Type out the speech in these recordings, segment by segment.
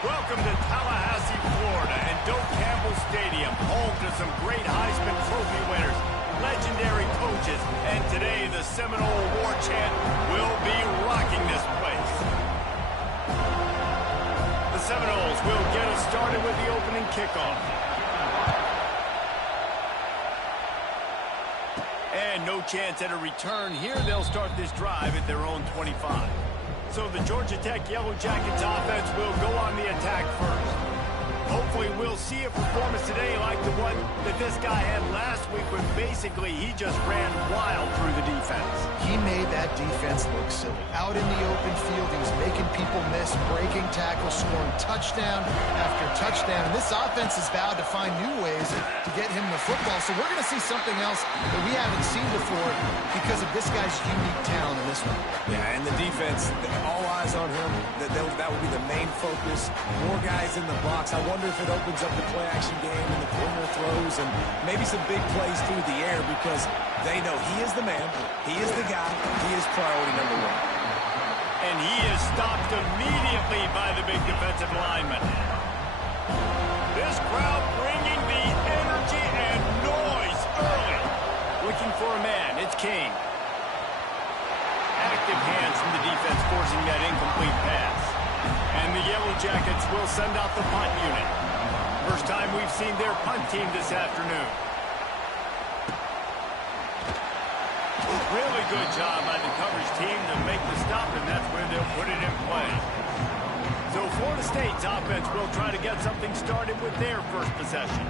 Welcome to Tallahassee, Florida, and Doak Campbell Stadium, home to some great Heisman Trophy winners, legendary coaches, and today the Seminole War Chant will be rocking this place. The Seminoles will get us started with the opening kickoff. And no chance at a return here. They'll start this drive at their own 25. So the Georgia Tech Yellow Jackets offense will go on the attack first. Hopefully we'll see a performance today like the one that this guy had last week when basically he just ran wild through the defense. He made that defense look silly. Out in the open field, he was making people miss, breaking tackles, scoring touchdown after touchdown. And this offense has vowed to find new ways to get him the football. So we're going to see something else that we haven't seen before because of this guy's unique talent in this one. Yeah, and the defense, all eyes on him. That would be the main focus. More guys in the box. I wonder if it opens up the play-action game and the corner throws and maybe some big plays through the air because they know he is the man, he is the guy, he is priority number one. And he is stopped immediately by the big defensive lineman. This crowd bringing the energy and noise early. Looking for a man, it's King. Active hands from the defense forcing that incomplete pass. And the Yellow Jackets will send out the punt unit. First time we've seen their punt team this afternoon. Really good job by the coverage team to make the stop, and that's where they'll put it in play. So Florida State's offense will try to get something started with their first possession.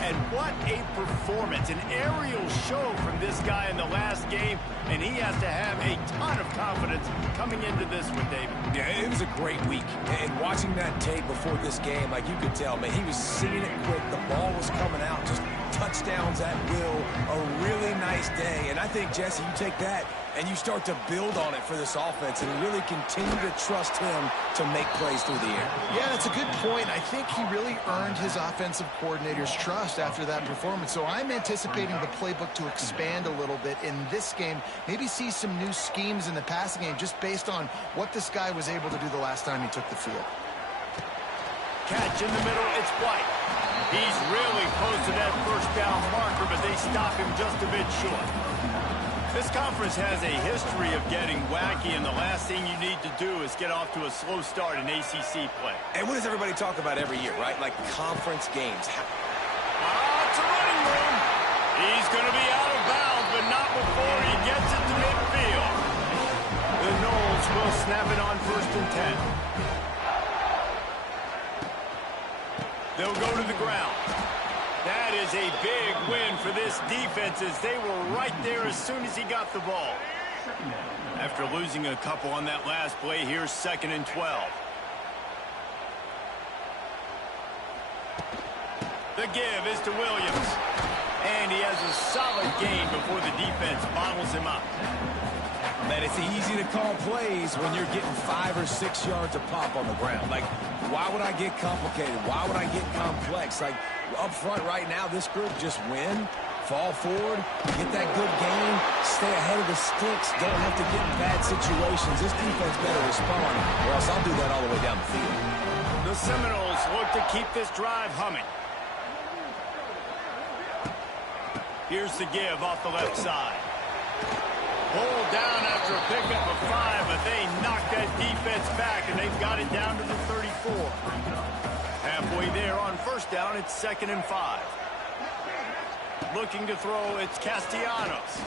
And what a performance, an aerial show from this guy in the last game, and he has to have a ton of confidence coming into this one, David. Yeah, it was a great week, and watching that tape before this game, like you could tell, man, he was seeing it quick, the ball was coming out, just touchdowns at will, a really nice day, and I think, Jesse, you take that and you start to build on it for this offense and really continue to trust him to make plays through the air. Yeah, that's a good point. I think he really earned his offensive coordinator's trust after that performance. So I'm anticipating the playbook to expand a little bit in this game, maybe see some new schemes in the passing game just based on what this guy was able to do the last time he took the field. Catch in the middle, it's White. He's really close to that first down marker, but they stop him just a bit short. This conference has a history of getting wacky, and the last thing you need to do is get off to a slow start in ACC play. And what does everybody talk about every year, right? Like conference games. It's a running room. He's going to be out of bounds, but not before he gets it to midfield. The Noles will snap it on 1st and 10. They'll go to the ground. That is a big win for this defense as they were right there as soon as he got the ball. After losing a couple on that last play, here's 2nd and 12. The give is to Williams. And he has a solid gain before the defense bottles him up. Man, it's easy to call plays when you're getting 5 or 6 yards a pop on the ground. Like, why would I get complicated? Why would I get complex? Like, up front right now, this group just win, fall forward, get that good gain, stay ahead of the sticks, don't have to get in bad situations. This defense better respond, or else I'll do that all the way down the field. The Seminoles look to keep this drive humming. Here's the give off the left side. Pulled down after a pickup of 5, but they knocked that defense back, and they've got it down to the 34. Halfway there on 1st down, it's 2nd and 5. Looking to throw, it's Castellanos.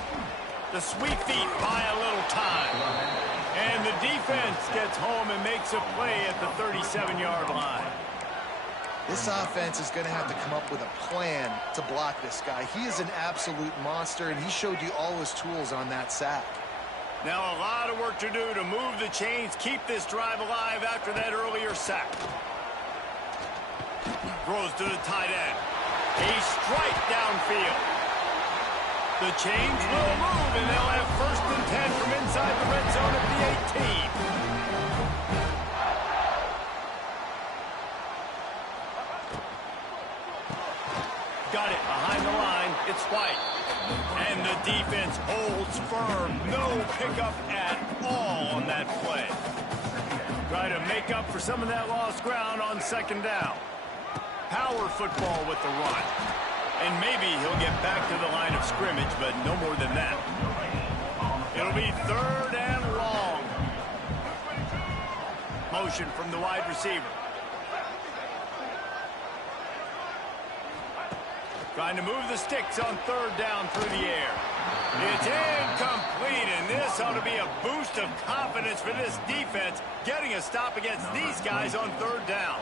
The sweep feet buy a little time. And the defense gets home and makes a play at the 37-yard line. This offense is going to have to come up with a plan to block this guy. He is an absolute monster, and he showed you all his tools on that sack. Now a lot of work to do to move the chains, keep this drive alive after that earlier sack. Throws to the tight end. A strike downfield. The chains will move, and they'll have 1st and 10 from inside the red zone at the 18. Got it behind the line. It's White. And the defense holds firm. No pickup at all on that play. Try to make up for some of that lost ground on second down. Power football with the run. And maybe he'll get back to the line of scrimmage, but no more than that. It'll be third and long. Motion from the wide receiver. Trying to move the sticks on third down through the air. It's incomplete, and this ought to be a boost of confidence for this defense, getting a stop against these guys on third down.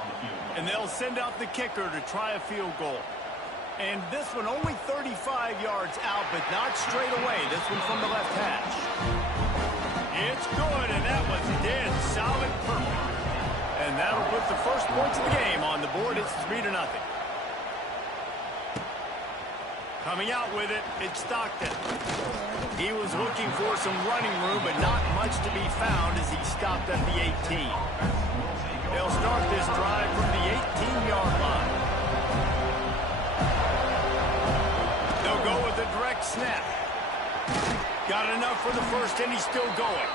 And they'll send out the kicker to try a field goal. And this one only 35 yards out, but not straight away. This one from the left hash. It's good, and that was dead solid perfect. And that'll put the first points of the game on the board. It's 3-0. Coming out with it, it's Stockton. He was looking for some running room, but not much to be found as he stopped at the 18. They'll start this drive from the 18-yard line. They'll go with a direct snap. Got enough for the first, and he's still going.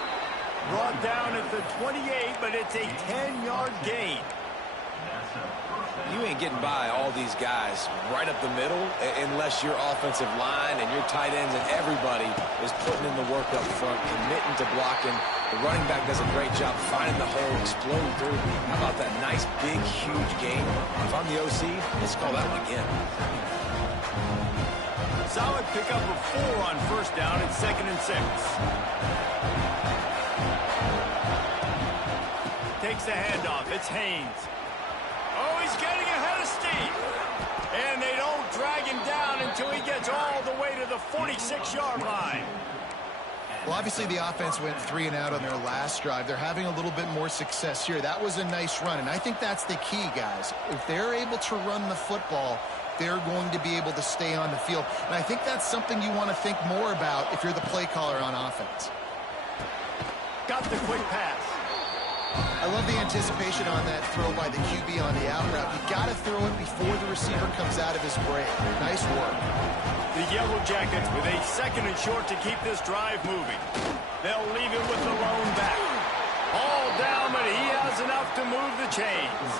Brought down at the 28, but it's a 10-yard gain. You ain't getting by all these guys right up the middle unless your offensive line and your tight ends and everybody is putting in the work up front, committing to blocking. The running back does a great job finding the hole, exploding through. How about that nice, big, huge game? If I'm the OC, let's call that one again. Solid pickup of 4 on first down and 2nd and 6. Takes the handoff. It's Haynes. Oh, he's getting ahead of Steve. And they don't drag him down until he gets all the way to the 46-yard line. Well, obviously the offense went 3 and out on their last drive. They're having a little bit more success here. That was a nice run, and I think that's the key, guys. If they're able to run the football, they're going to be able to stay on the field. And I think that's something you want to think more about if you're the play caller on offense. Got the quick pass. I love the anticipation on that throw by the QB on the out route. You got to throw it before the receiver comes out of his break. Nice work. The Yellow Jackets with a 2nd and short to keep this drive moving. They'll leave it with the lone back. All down, but he has enough to move the chains.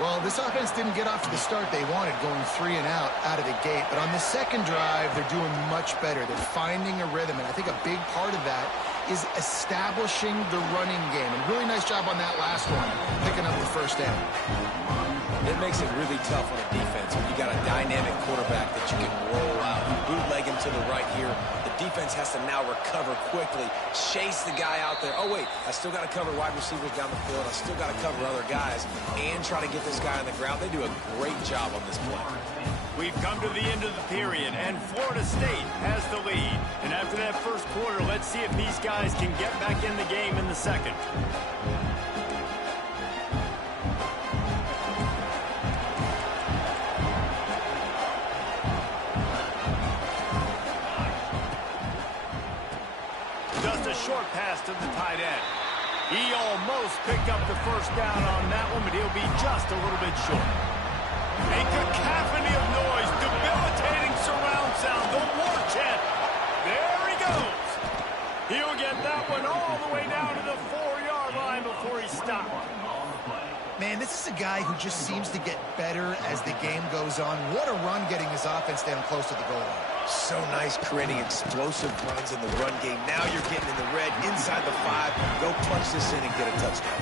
Well, this offense didn't get off to the start they wanted, going 3 and out of the gate. But on the second drive, they're doing much better. They're finding a rhythm, and I think a big part of that is establishing the running game. And really nice job on that last one, picking up the first down. It makes it really tough on a defense when you got a dynamic quarterback that you can roll out. You bootleg him to the right here. The defense has to now recover quickly, chase the guy out there. Oh, wait, I still got to cover wide receivers down the field. I still got to cover other guys and try to get this guy on the ground. They do a great job on this play. We've come to the end of the period, and Florida State has the lead. And after that first quarter, let's see if these guys can get back in the game in the second. Just a short pass to the tight end. He almost picked up the first down on that one, but he'll be just a little bit short. A cacophony of noise, debilitating surround sound, the war chant. There he goes. He'll get that one all the way down to the 4-yard line before he stopped. Man, this is a guy who just seems to get better as the game goes on. What a run getting his offense down close to the goal line. So nice creating explosive runs in the run game. Now you're getting in the red, inside the 5. Go punch this in and get a touchdown.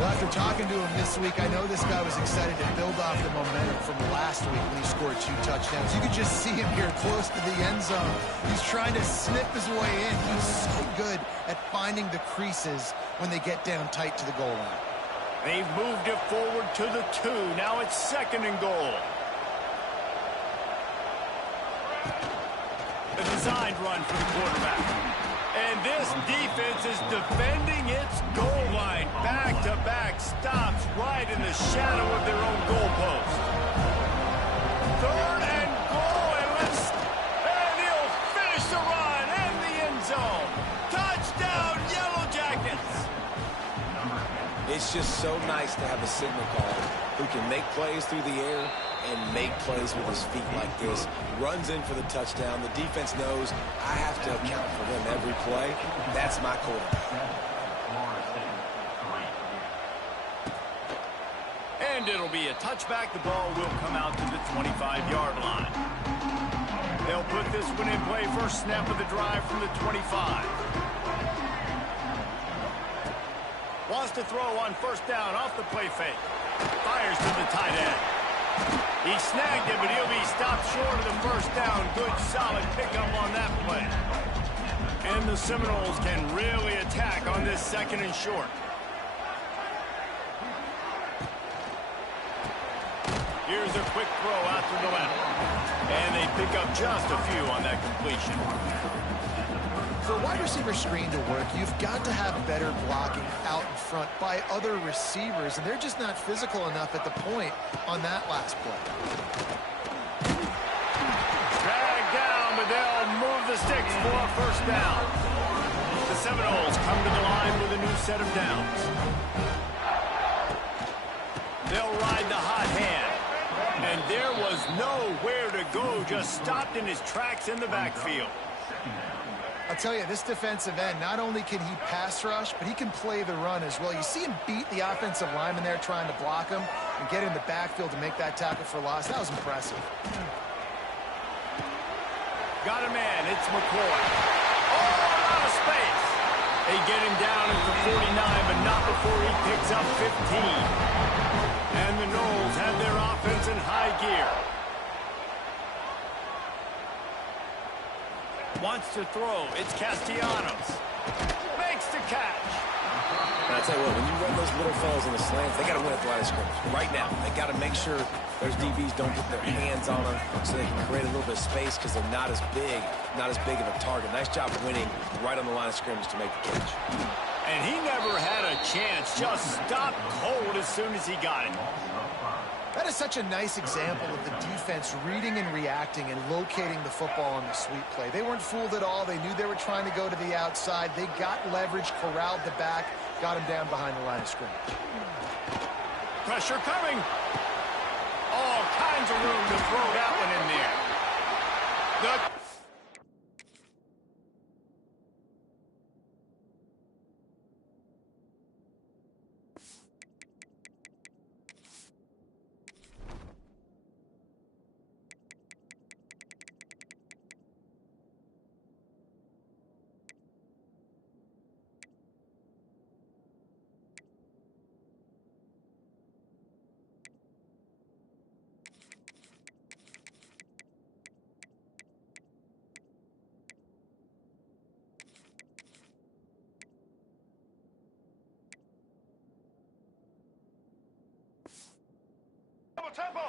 Well, after talking to him this week, I know this guy was excited to build off the momentum from last week when he scored 2 touchdowns. You could just see him here close to the end zone. He's trying to snip his way in. He's so good at finding the creases when they get down tight to the goal line. They've moved it forward to the 2. Now it's 2nd and goal. A designed run for the quarterback. And this defense is defending its goal line. Back-to-back stops right in the shadow of their own goalpost. 3rd and goal, and he'll finish the run in the end zone. Touchdown, Yellow Jackets! It's just so nice to have a signal caller who can make plays through the air and make plays with his feet like this. Runs in for the touchdown. The defense knows I have to account for them every play. That's my quarterback. And it'll be a touchback. The ball will come out to the 25-yard line. They'll put this one in play. First snap of the drive from the 25. Wants to throw on first down off the play fake. Fires to the tight end. He snagged it, but he'll be stopped short of the first down. Good, solid pickup on that play. And the Seminoles can really attack on this second and short. Here's a quick throw out to the left. And they pick up just a few on that completion. For a wide receiver screen to work, you've got to have better blocking out in front by other receivers, and they're just not physical enough at the point on that last play. Dragged down, but they'll move the sticks for a first down. The Seminoles come to the line with a new set of downs. They'll ride the hot hand. And there was nowhere to go, just stopped in his tracks in the backfield. I'll tell you, this defensive end, not only can he pass rush, but he can play the run as well. You see him beat the offensive lineman there trying to block him and get in the backfield to make that tackle for loss. That was impressive. Got a man, it's McCoy. Oh, out of space. They get him down at the 49, but not before he picks up 15. And the Noles have their offense in high gear. Wants to throw. It's Castellanos. Makes the catch. And I tell you what, when you run those little fellas in the slants, they got to win at the line of scrimmage. Right now, they got to make sure those DBs don't get their hands on them so they can create a little bit of space because they're not as big of a target. Nice job winning right on the line of scrimmage to make the catch. And he never had a chance. Just stopped cold as soon as he got it. That is such a nice example of the defense reading and reacting and locating the football on the sweep play. They weren't fooled at all. They knew they were trying to go to the outside. They got leverage, corralled the back, got him down behind the line of scrimmage. Pressure coming. All kinds of room to throw that one in there.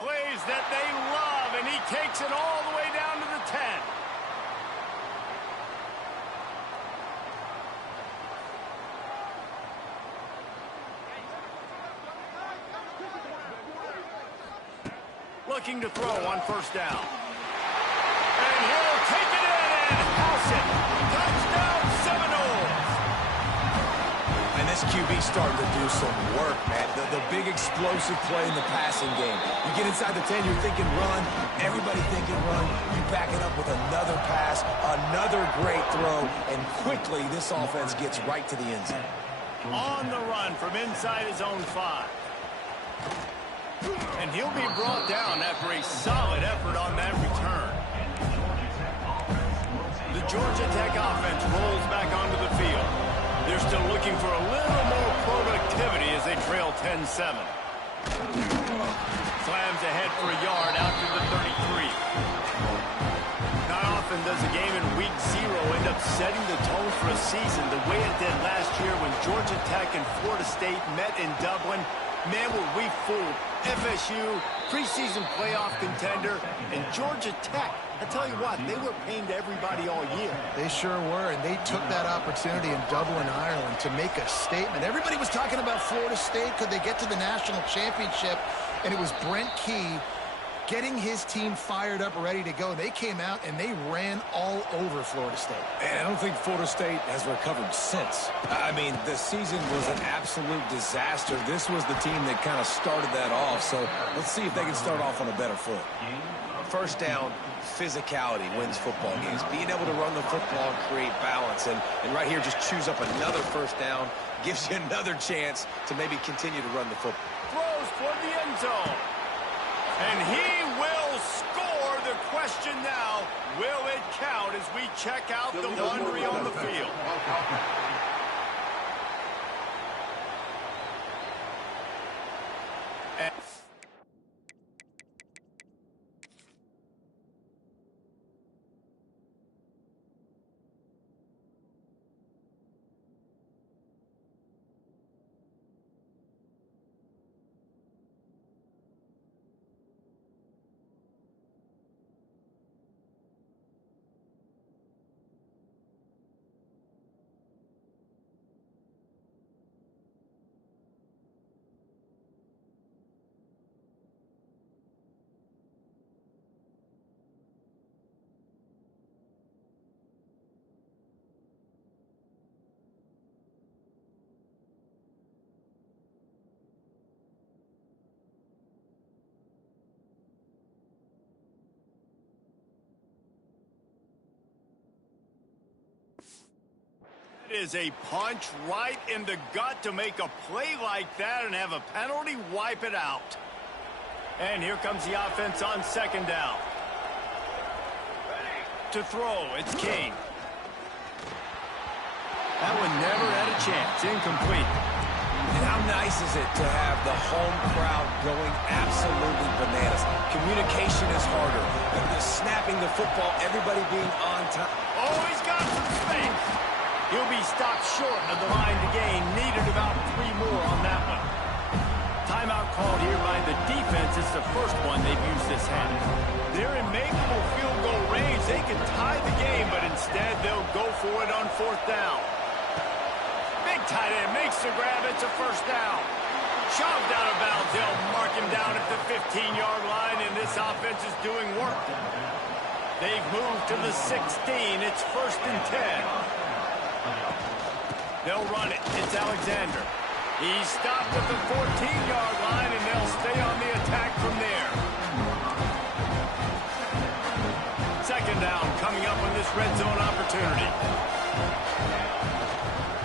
Plays that they love, and he takes it all the way down to the 10. Looking to throw on first down. And he'll take it in and house it. Touchdown, Seminoles. And this QB's starting to do some work, man. The big explosive play in the passing game. You get inside the 10, you're thinking run. Everybody thinking run. You back it up with another pass, another great throw, and quickly this offense gets right to the end zone. On the run from inside his own 5. And he'll be brought down after a solid effort on that return. The Georgia Tech offense rolls back onto the field. They're still looking for a little more productivity as they trail 10-7. Slams ahead for a yard out to the 33. Not often does a game in week 0 end up setting the tone for a season the way it did last year when Georgia Tech and Florida State met in Dublin. Man, were we fooled. FSU, preseason playoff contender, and Georgia Tech. I tell you what, they were paying to everybody all year. They sure were, and they took that opportunity in Dublin, Ireland to make a statement. Everybody was talking about Florida State. Could they get to the national championship? And it was Brent Key getting his team fired up, ready to go. They came out and they ran all over Florida State. And I don't think Florida State has recovered since. I mean, the season was an absolute disaster. This was the team that kind of started that off. So let's see if they can start off on a better foot. First down, physicality wins football games. Being able to run the football and create balance. And right here, just choose up another first down. Gives you another chance to maybe continue to run the football. Throws toward the end zone. And he will score. The question now, will it count as we check out the laundry on the field? Is a punch right in the gut to make a play like that and have a penalty wipe it out. And here comes the offense on second down. To throw, it's King. That one never had a chance. Incomplete. And how nice is it to have the home crowd going absolutely bananas? Communication is harder. The snapping the football, everybody being on time. Oh, he's got some space. He'll be stopped short of the line to gain. Needed about 3 more on that one. Timeout called here by the defense. It's the first one they've used this half. They're in makeable field goal range. They can tie the game, but instead they'll go for it on 4th down. Big tight end makes the grab. It's a first down. Shoved out of bounds. They'll mark him down at the 15-yard line, and this offense is doing work. They've moved to the 16. It's 1st and 10. They'll run it. It's Alexander. He's stopped at the 14-yard line, and they'll stay on the attack from there. 2nd down coming up on this red zone opportunity.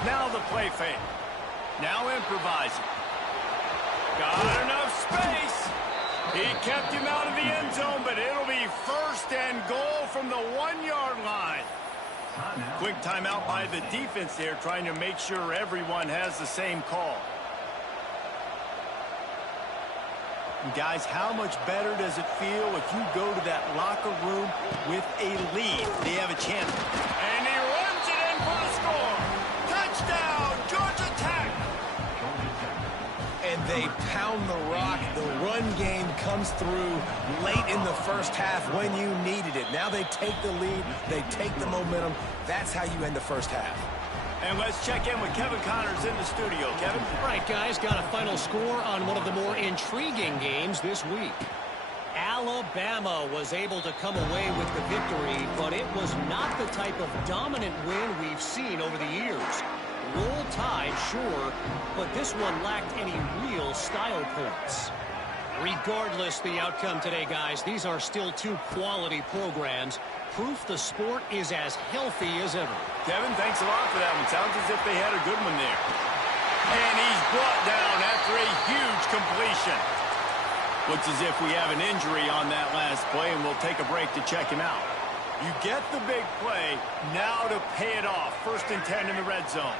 Now the play fake. Now improvising. Got enough space. He kept him out of the end zone, but it'll be 1st and goal from the 1-yard line. Quick timeout by the defense there, trying to make sure everyone has the same call. And guys, how much better does it feel if you go to that locker room with a lead? They have a chance. And he runs it in for the score. Touchdown, Georgia Tech. And they pound the rock. The run game comes through late in the first half when you needed it. Now they take the lead. They take the momentum. That's how you end the first half. And let's check in with Kevin Connors in the studio. Kevin? Right, guys, got a final score on one of the more intriguing games this week. Alabama was able to come away with the victory, but it was not the type of dominant win we've seen over the years. Roll Tide, sure, but this one lacked any real style points. Regardless the outcome today, guys, these are still 2 quality programs. Proof the sport is as healthy as ever. Kevin, thanks a lot for that one. Sounds as if they had a good one there. And he's brought down after a huge completion. Looks as if we have an injury on that last play, and we'll take a break to check him out. You get the big play, now to pay it off. 1st and 10 in the red zone.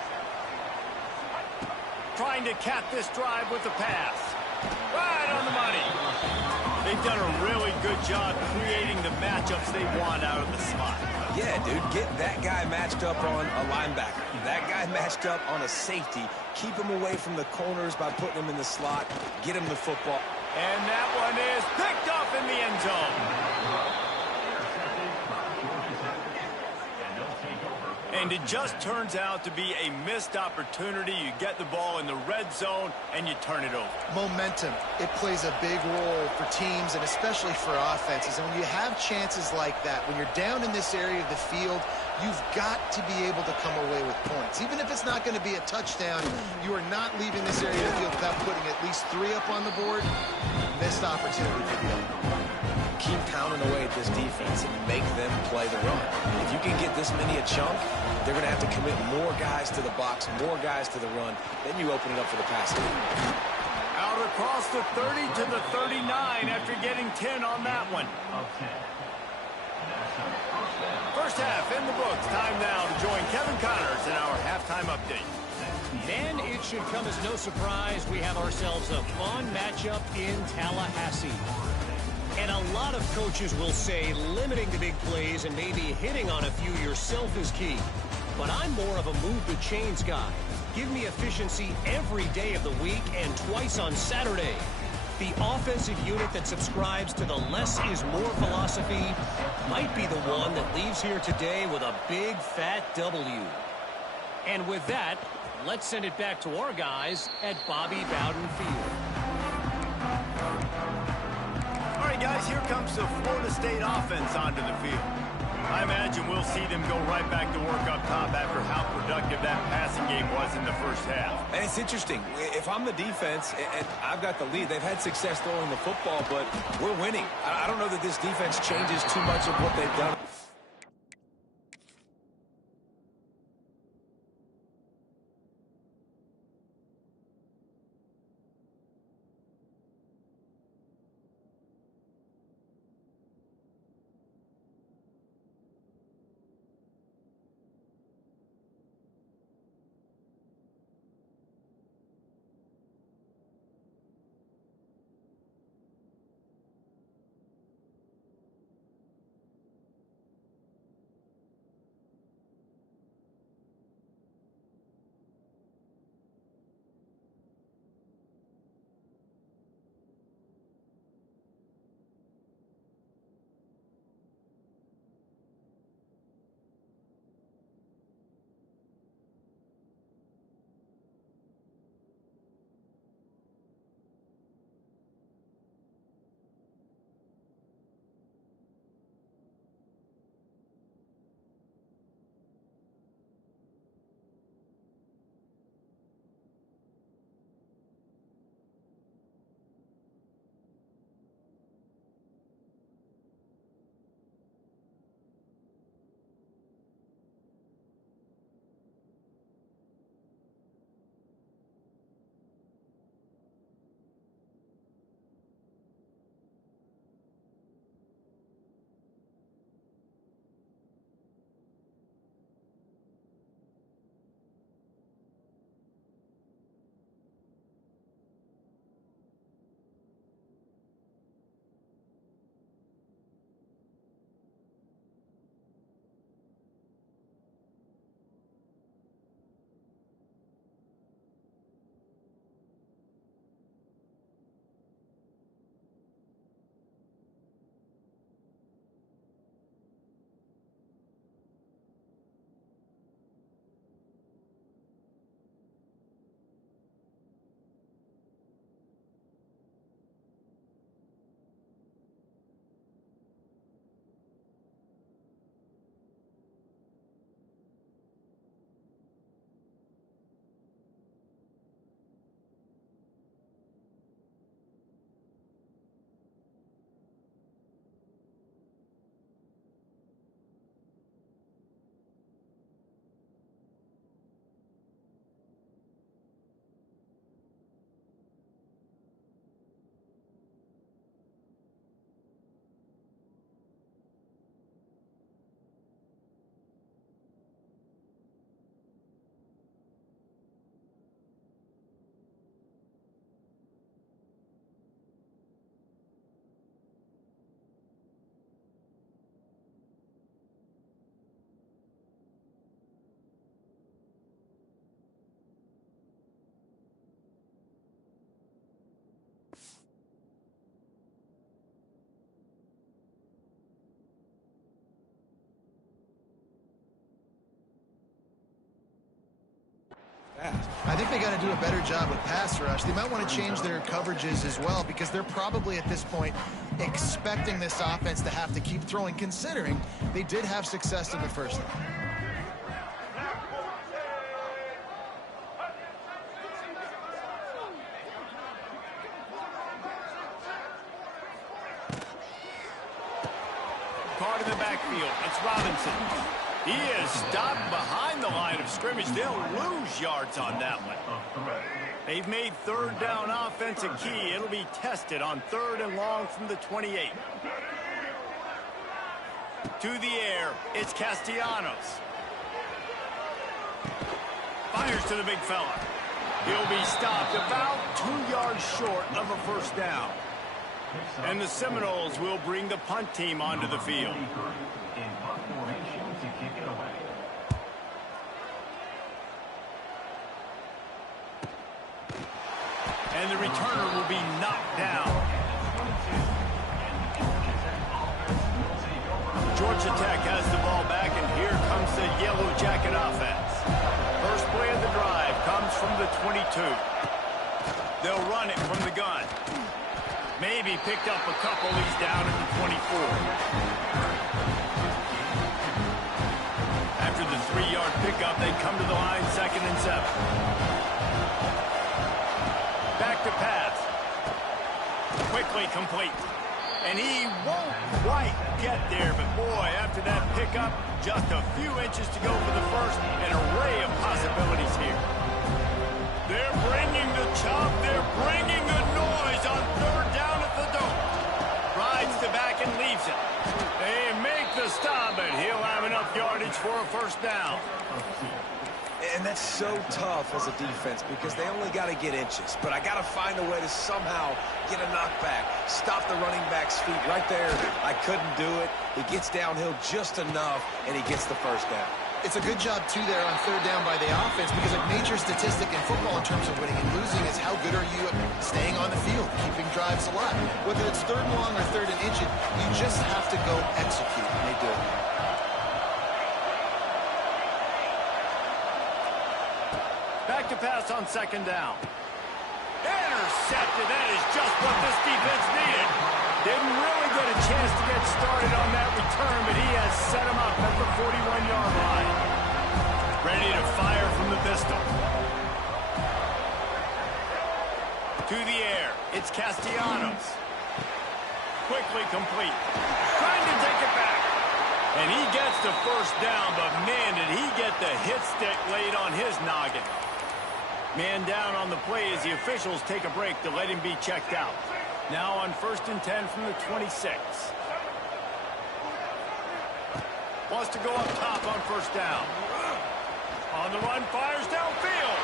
Trying to cap this drive with the pass. Right on the money. They've done a really good job creating the matchups they want out of the slot. Yeah, dude, get that guy matched up on a linebacker. That guy matched up on a safety. Keep him away from the corners by putting him in the slot. Get him the football. And that one is picked up in the end zone. And it just turns out to be a missed opportunity. You get the ball in the red zone, and you turn it over. Momentum. It plays a big role for teams and especially for offenses. And when you have chances like that, when you're down in this area of the field, you've got to be able to come away with points. Even if it's not going to be a touchdown, you are not leaving this area of the field without putting at least 3 up on the board. Missed opportunity for the other. Keep pounding away at this defense and make them play the run. If you can get this many a chunk, they're going to have to commit more guys to the box, more guys to the run. Then you open it up for the passing. Out across the 30 to the 39 after getting 10 on that one. First half in the books. Time now to join Kevin Connors in our halftime update. And it should come as no surprise we have ourselves a fun matchup in Tallahassee. And a lot of coaches will say limiting the big plays and maybe hitting on a few yourself is key. But I'm more of a move the chains guy. Give me efficiency every day of the week and twice on Saturday. The offensive unit that subscribes to the less is more philosophy might be the one that leaves here today with a big fat W. And with that, let's send it back to our guys at Bobby Bowden Field. All right, guys, here comes the Florida State offense onto the field. I imagine we'll see them go right back to work up top after how productive that passing game was in the first half. And it's interesting. If I'm the defense and I've got the lead, they've had success throwing the football, but we're winning. I don't know that this defense changes too much of what they've done. I think they got to do a better job with pass rush. They might want to change their coverages as well because they're probably at this point expecting this offense to have to keep throwing, considering they did have success in the first half. Card in the backfield. It's Robinson. He is stopped behind the line of scrimmage. They'll lose yards on that one. They've made third down offense a key. It'll be tested on 3rd and long from the 28. To the air, it's Castellanos. Fires to the big fella. He'll be stopped about 2 yards short of a first down. And the Seminoles will bring the punt team onto the field. And the returner will be knocked down. Georgia Tech has the ball back, and here comes the Yellow Jacket offense. First play of the drive comes from the 22. They'll run it from the gun. Maybe picked up a couple. He's down at the 24. After the 3-yard pickup, they come to the line 2nd and 7. Back to pass. Quickly complete. And he won't quite get there, but boy, after that pickup, just a few inches to go for the first. An array of possibilities here. They're bringing the chop. They're bringing the noise on 3rd down at the dome. Rides the back and leaves it. They make the stop, but he'll have enough yardage for a first down. And that's so tough as a defense because they only got to get inches. But I got to find a way to somehow get a knockback, stop the running back's feet right there. I couldn't do it. He gets downhill just enough, and he gets the first down. It's a good job, too, there on 3rd down by the offense because a major statistic in football in terms of winning and losing is how good are you at staying on the field, keeping drives alive. Whether it's 3rd and long or 3rd and inches, you just have to go execute, and they do it. Back to pass on 2nd down. Intercepted. That is just what this defense needed. Didn't really get a chance to get started on that return, but he has set him up at the 41-yard line. Ready to fire from the pistol. To the air. It's Castellanos. Quickly complete. Trying to take it back. And he gets the first down, but man, did he get the hit stick laid on his noggin. Man down on the play as the officials take a break to let him be checked out. Now on 1st and 10 from the 26. Wants to go up top on 1st down. On the run, fires downfield.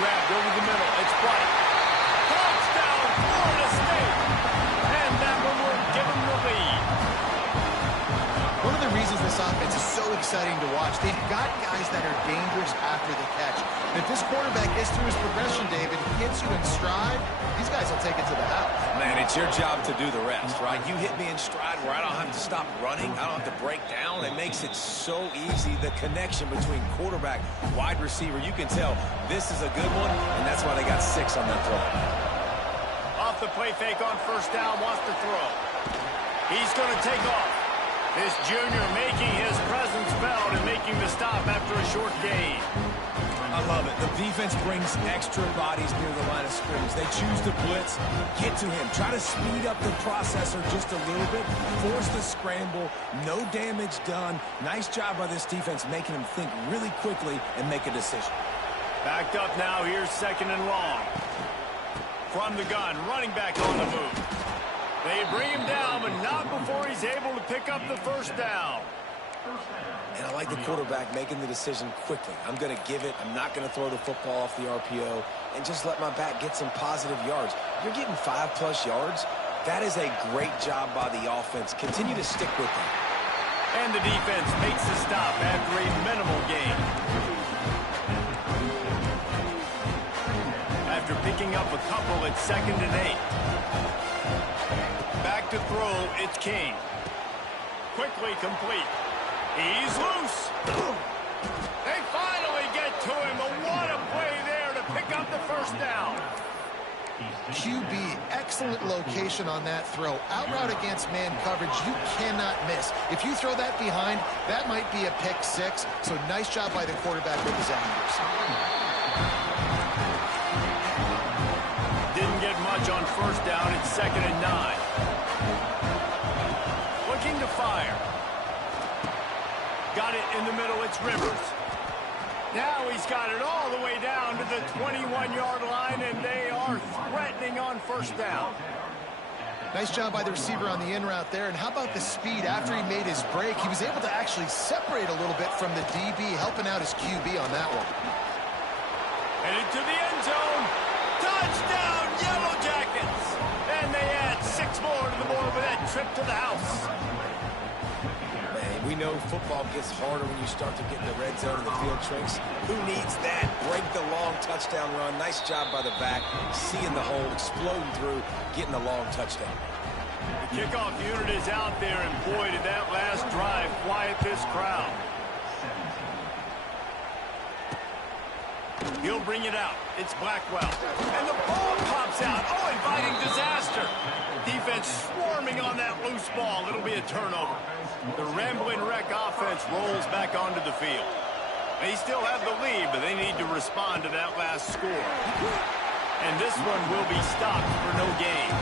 Grabbed over the middle. It's White. Touchdown, Florida State. And that one will give him the lead. One of the reasons this offense is so exciting to watch, they've got guys that are dangerous after the catch. And if this quarterback gets through his progression, David, he gets you in stride, these guys will take it to the house. Man, it's your job to do the rest, right? You hit me in stride where I don't have to stop running. I don't have to break down. It makes it so easy. The connection between quarterback, wide receiver, you can tell this is a good one, and that's why they got 6 on that throw. Off the play fake on 1st down, wants to throw. He's going to take off. This junior making his presence felt and making the stop after a short gain. I love it. The defense brings extra bodies near the line of scrimmage. They choose to blitz, get to him, try to speed up the processor just a little bit, force the scramble, no damage done. Nice job by this defense making him think really quickly and make a decision. Backed up now, here's 2nd and long. From the gun, running back on the move. They bring him down, but not before he's able to pick up the first down. And I like the quarterback making the decision quickly. I'm going to give it. I'm not going to throw the football off the RPO and just let my back get some positive yards. You're getting 5+ yards. That is a great job by the offense. Continue to stick with them. And the defense makes the stop after a minimal gain. After picking up a couple at 2nd and 8. Back to throw, it's King. Quickly complete. He's loose. They finally get to him, but what a play there to pick up the first down. QB, excellent location on that throw. Out route against man coverage, you cannot miss. If you throw that behind, that might be a pick 6. So nice job by the quarterback with his angles. Didn't get much on 1st down. It's 2nd and 9. Looking to fire. Got it in the middle. It's Rivers. Now he's got it all the way down to the 21-yard line, and they are threatening on first down. Nice job by the receiver on the in route there. And how about the speed after he made his break? He was able to actually separate a little bit from the DB, helping out his QB on that one. Headed to the end zone. Touchdown, Yellow Jackets! And they add 6 more to the board with that trip to the house. Man, we know football gets harder when you start to get in the red zone and the field tricks. Who needs that? Break the long touchdown run. Nice job by the back, seeing the hole, exploding through, getting a long touchdown. The kickoff unit is out there, and boy, did that last drive quiet this crowd. He'll bring it out. It's Blackwell. And the ball pops out. Oh, inviting disaster. Defense swarming on that loose ball. It'll be a turnover. The Rambling Wreck offense rolls back onto the field. They still have the lead, but they need to respond to that last score. And this one will be stopped for no gain.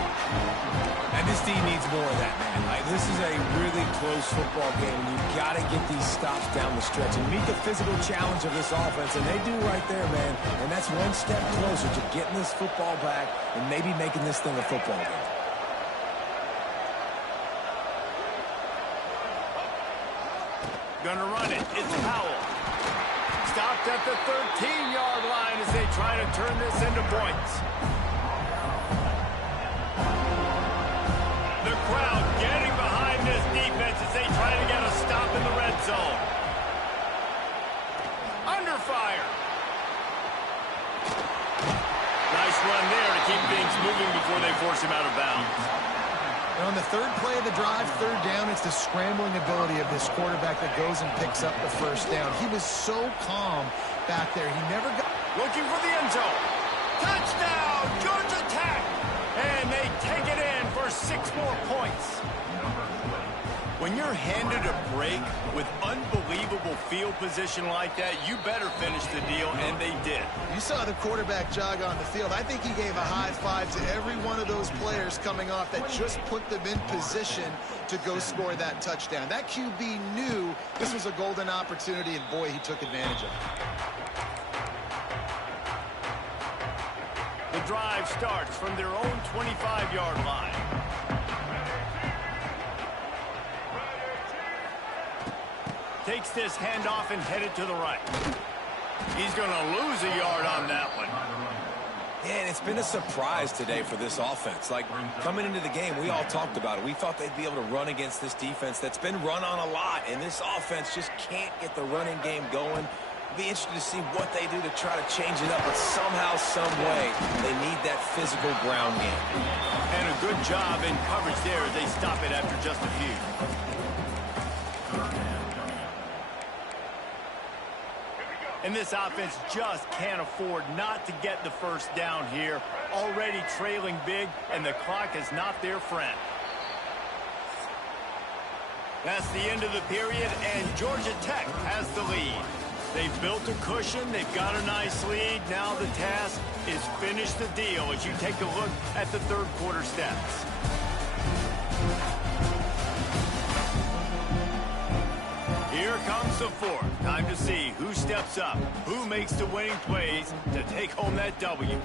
And this team needs more of that, man. Like, this is a really close football game, and you've got to get these stops down the stretch and meet the physical challenge of this offense, and they do right there, man. And that's one step closer to getting this football back and maybe making this thing a football game. Gonna run it. It's Powell. Stopped at the 13-yard line as they try to turn this into points. The crowd getting behind this defense as they try to get a stop in the red zone. Under fire. Nice run there to keep things moving before they force him out of bounds. And on the third play of the drive, third down, it's the scrambling ability of this quarterback that goes and picks up the first down. He was so calm back there. He never got... Looking for the end zone. Touchdown, Georgia Tech! And they take it in for 6 more points. When you're handed a break with unbelievable field position like that, you better finish the deal, and they did. You saw the quarterback jog on the field. I think he gave a high five to every one of those players coming off that just put them in position to go score that touchdown. That QB knew this was a golden opportunity, and boy, he took advantage of it. The drive starts from their own 25-yard line. Takes this handoff and headed to the right. He's going to lose a yard on that one. Yeah, and it's been a surprise today for this offense. Like, coming into the game, we all talked about it. We thought they'd be able to run against this defense that's been run on a lot, and this offense just can't get the running game going. Be interested to see what they do to try to change it up, but somehow, some way, they need that physical ground game. And a good job in coverage there as they stop it after just a few. And this offense just can't afford not to get the first down here. Already trailing big, and the clock is not their friend. That's the end of the period, and Georgia Tech has the lead. They've built a cushion. They've got a nice lead. Now the task is finish the deal as you take a look at the third quarter stats. Here comes the fourth. Time to see who steps up, who makes the winning plays to take home that W.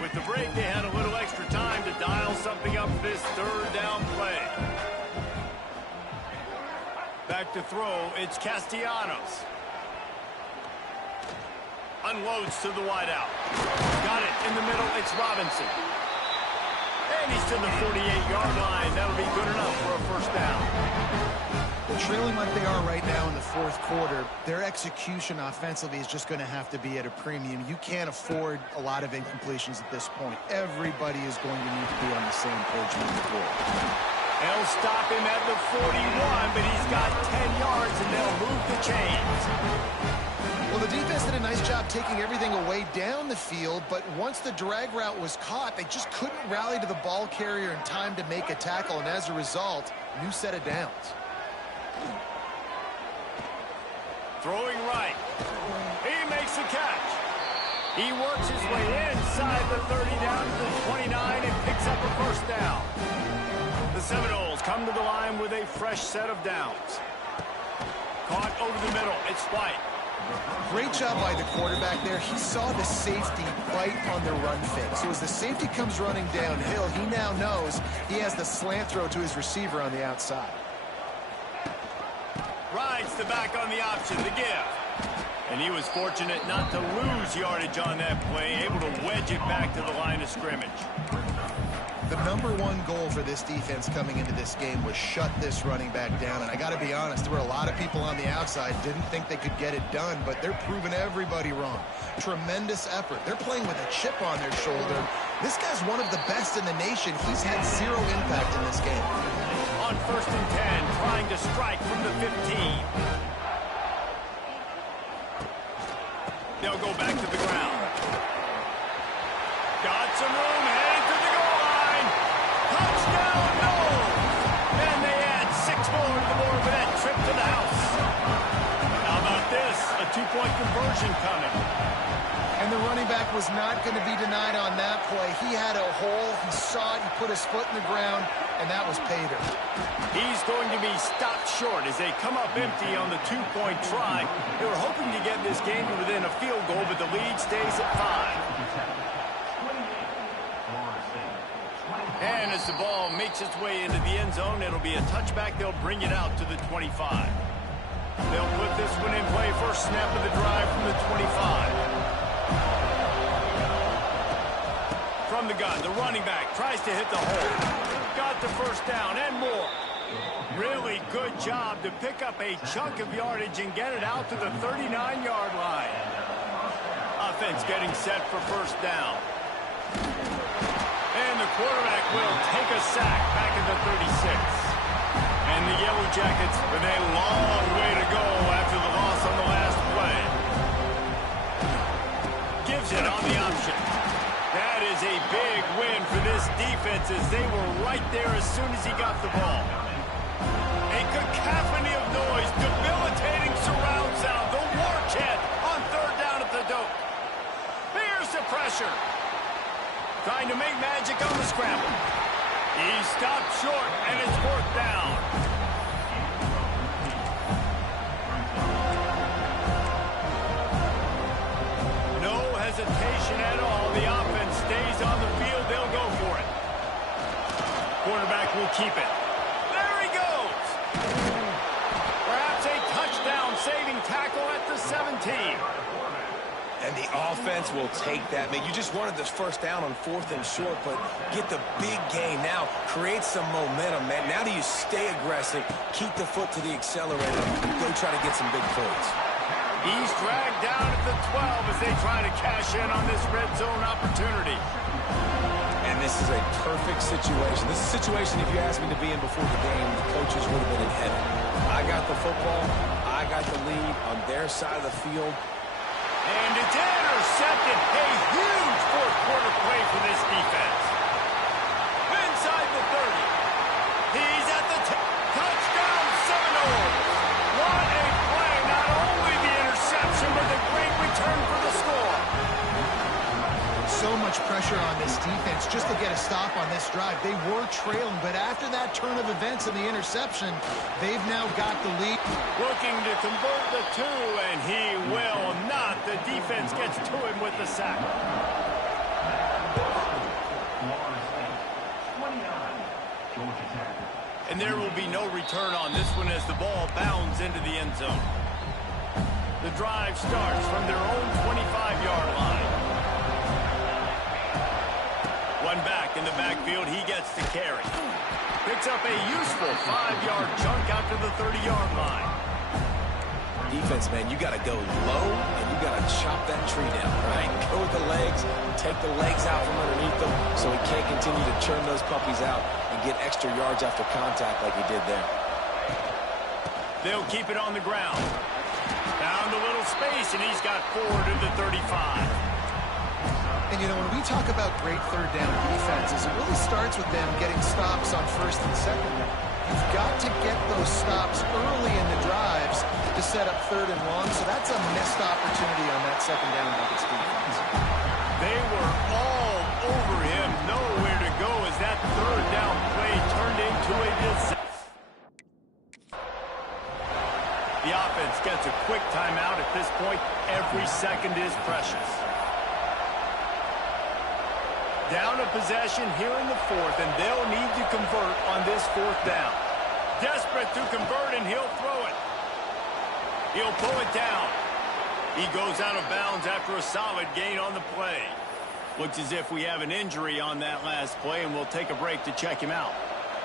With the break, they had a little extra time to dial something up for this third down play. Back to throw, it's Castellanos. Unloads to the wideout. Got it in the middle, it's Robinson. And he's to the 48-yard line. That'll be good enough for a first down. Well, trailing like they are right now in the fourth quarter, their execution offensively is just going to have to be at a premium. You can't afford a lot of incompletions at this point. Everybody is going to need to be on the same page moving forward. They'll stop him at the 41, but he's got 10 yards, and they'll move the chains. Well, the defense did a nice job taking everything away down the field, but once the drag route was caught, they just couldn't rally to the ball carrier in time to make a tackle, and as a result, new set of downs. Throwing right. He makes the catch. He works his way inside the 30 down to the 29 and picks up a first down. The Seminoles come to the line with a fresh set of downs. Caught over the middle. It's White. Great job by the quarterback there. He saw the safety bite on the run fake. So as the safety comes running downhill, he now knows he has the slant throw to his receiver on the outside. Rides the back on the option, the give. And he was fortunate not to lose yardage on that play, able to wedge it back to the line of scrimmage. The number one goal for this defense coming into this game was shut this running back down. And I got to be honest, there were a lot of people on the outside didn't think they could get it done, but they're proving everybody wrong. Tremendous effort. They're playing with a chip on their shoulder. This guy's one of the best in the nation. He's had zero impact in this game. On 1st and 10, trying to strike from the 15. They'll go back to the ground. Got some room, headed to the goal line. Touchdown, no! And they add 6 more to the board for that trip to the house. How about this? A 2-point conversion coming. And the running back was not going to be denied on that play. He had a hole. He saw it. He put his foot in the ground, and that was pay dirt. He's going to be stopped short as they come up empty on the 2-point try. They were hoping to get this game within a field goal, but the lead stays at 5. And as the ball makes its way into the end zone, it'll be a touchback. They'll bring it out to the 25. They'll put this one in play. First snap of the drive from the 25. From the gun, the running back tries to hit the hole. Got the first down and more. Really good job to pick up a chunk of yardage and get it out to the 39-yard line. Offense getting set for first down. And the quarterback will take a sack back in the 36. And the Yellow Jackets with a long way to go after the loss on the last play. Gives it on the option. That is a big win for this defense as they were right there as soon as he got the ball. A cacophony of noise, debilitating surround sound, the war chant on 3rd down at the dope. Here's the pressure. Trying to make magic on the scramble. He stopped short, and it's 4th down. No hesitation at all. The offense stays on the field. They'll go for it. Quarterback will keep it. There he goes. Perhaps a touchdown-saving tackle at the 17. And the offense will take that. Man, you just wanted this first down on 4th and short, but get the big gain now. Create some momentum, man. Now do you stay aggressive, keep the foot to the accelerator, go try to get some big points. He's dragged down at the 12 as they try to cash in on this red zone opportunity. And this is a perfect situation. This is a situation, if you asked me to be in before the game, the coaches would have been in heaven. I got the football. I got the lead on their side of the field. And it's intercepted. A huge 4th quarter play for this defense. Inside the 30. He's at the touchdown Seminoles. What a play. Not only the interception, but the great return for the score. So much pressure on this defense just to get a stop on this drive. They were trailing, but after that turn of events and the interception, they've now got the lead. Looking to convert the 2, and he will not. The defense gets to him with the sack. And there will be no return on this one as the ball bounds into the end zone. The drive starts from their own 25-yard line. One back in the backfield, he gets the carry. Picks up a useful 5-yard chunk out to the 30-yard line. Defense, man, you got to go low, and you got to chop that tree down, right? Go with the legs, take the legs out from underneath them so he can't continue to churn those puppies out and get extra yards after contact like he did there. They'll keep it on the ground. Found a little space, and he's got 4 to the 35. And, you know, when we talk about great 3rd down defenses, it really starts with them getting stops on 1st and 2nd down. You've got to get those stops early in the drives to set up 3rd and long, so that's a missed opportunity on that 2nd down by this defense. They were all over him, nowhere to go as that 3rd down play turned into a disaster. The offense gets a quick timeout at this point. Every second is precious. Down a possession here in the fourth, and they'll need to convert on this fourth down. Desperate to convert, and he'll throw it. He'll pull it down. He goes out of bounds after a solid gain on the play. Looks as if we have an injury on that last play, and we'll take a break to check him out.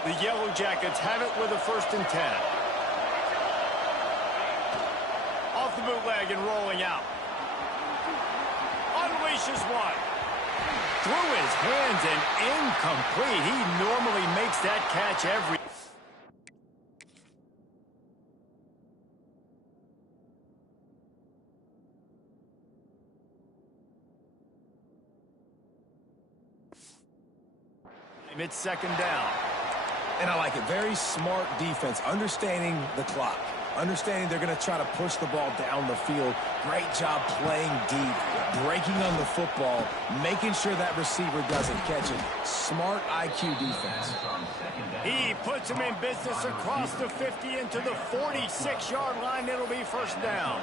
The Yellow Jackets have it with a 1st and 10. Off the bootleg and rolling out. Unleashes one. Through his hands and incomplete. He normally makes that catch every... It's 2nd down. And I like it. Very smart defense, understanding the clock, understanding they're going to try to push the ball down the field. Great job playing deep, breaking on the football, making sure that receiver doesn't catch it. Smart IQ defense. He puts him in business across the 50 into the 46-yard line. It'll be 1st down.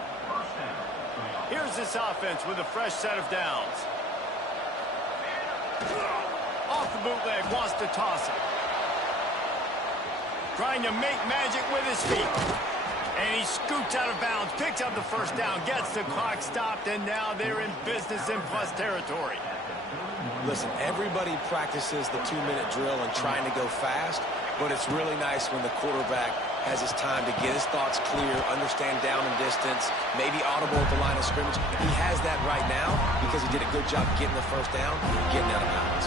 Here's this offense with a fresh set of downs. Off the bootleg, wants to toss it. Trying to make magic with his feet. And he scoots out of bounds, picks up the 1st down, gets the clock stopped, and now they're in business in plus territory. Listen, everybody practices the 2-minute drill and trying to go fast, but it's really nice when the quarterback has his time to get his thoughts clear, understand down and distance, maybe audible at the line of scrimmage. He has that right now because he did a good job getting the 1st down, getting out of bounds.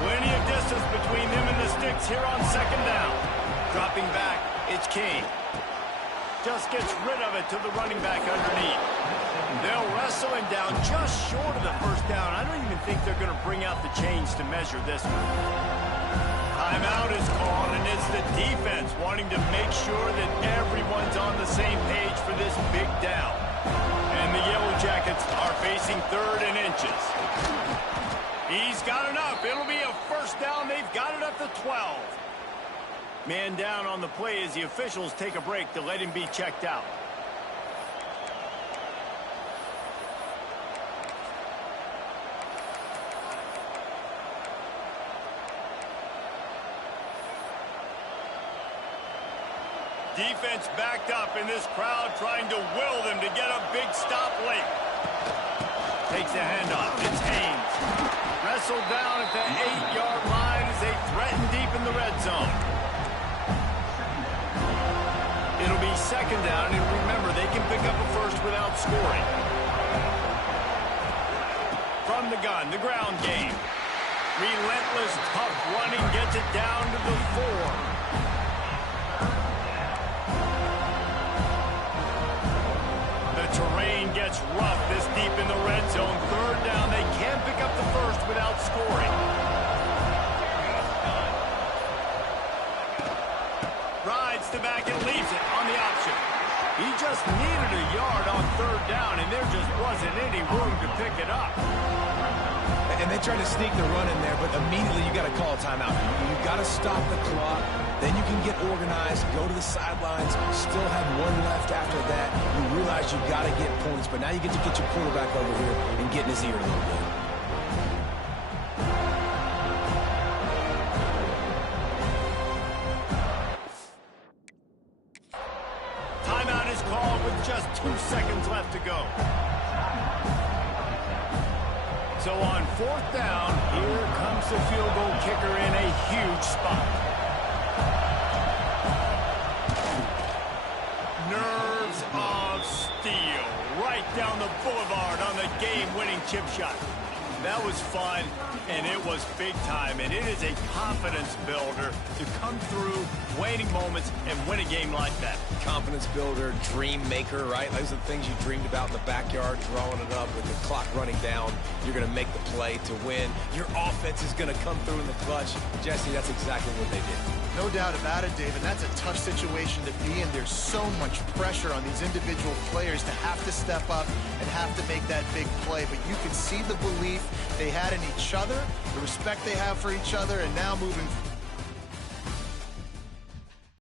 Plenty of distance between them and the sticks here on 2nd down. Dropping back, it's King. Just gets rid of it to the running back underneath. They'll wrestle him down just short of the 1st down. I don't even think they're going to bring out the chains to measure this one. Timeout is called, and it's the defense wanting to make sure that everyone's on the same page for this big down. And the Yellow Jackets are facing 3rd and inches. He's got enough. It'll be a 1st down. They've got it up to 12. Man down on the play as the officials take a break to let him be checked out. Defense backed up in this crowd trying to will them to get a big stop late. Takes the handoff. It's Haynes. Wrestled down at the 8-yard line as they threaten deep in the red zone. It'll be 2nd down, and remember, they can pick up a 1st without scoring. From the gun, the ground game. Relentless, tough running gets it down to the 4. Terrain gets rough this deep in the red zone. 3rd down. They can't pick up the 1st without scoring. Rides the back and leaves it on the option. He just needed a yard on 3rd down, and there just wasn't any room to pick it up. And they tried to sneak the run in there, but immediately you got to call a timeout. You got to stop the clock. Then you can get organized, go to the sidelines, still have 1 left after that. You realize you got to get points, but now you get to get your quarterback over here and get in his ear a little bit. Timeout is called with just 2 seconds left to go. So on 4th down, here comes the field goal kicker in a huge spot. Nerves of steel right down the boulevard on the game-winning chip shot. That was fun, and it was big time, and it is a confidence builder to come through waiting moments and win a game like that. Confidence builder, dream maker, right? Those are the things you dreamed about in the backyard, drawing it up with the clock running down. You're going to make the play to win. Your offense is going to come through in the clutch. Jesse, that's exactly what they did. No doubt about it, David. That's a tough situation to be in. There's so much pressure on these individual players to have to step up and have to make that big play. But you can see the belief they had in each other, the respect they have for each other, and now moving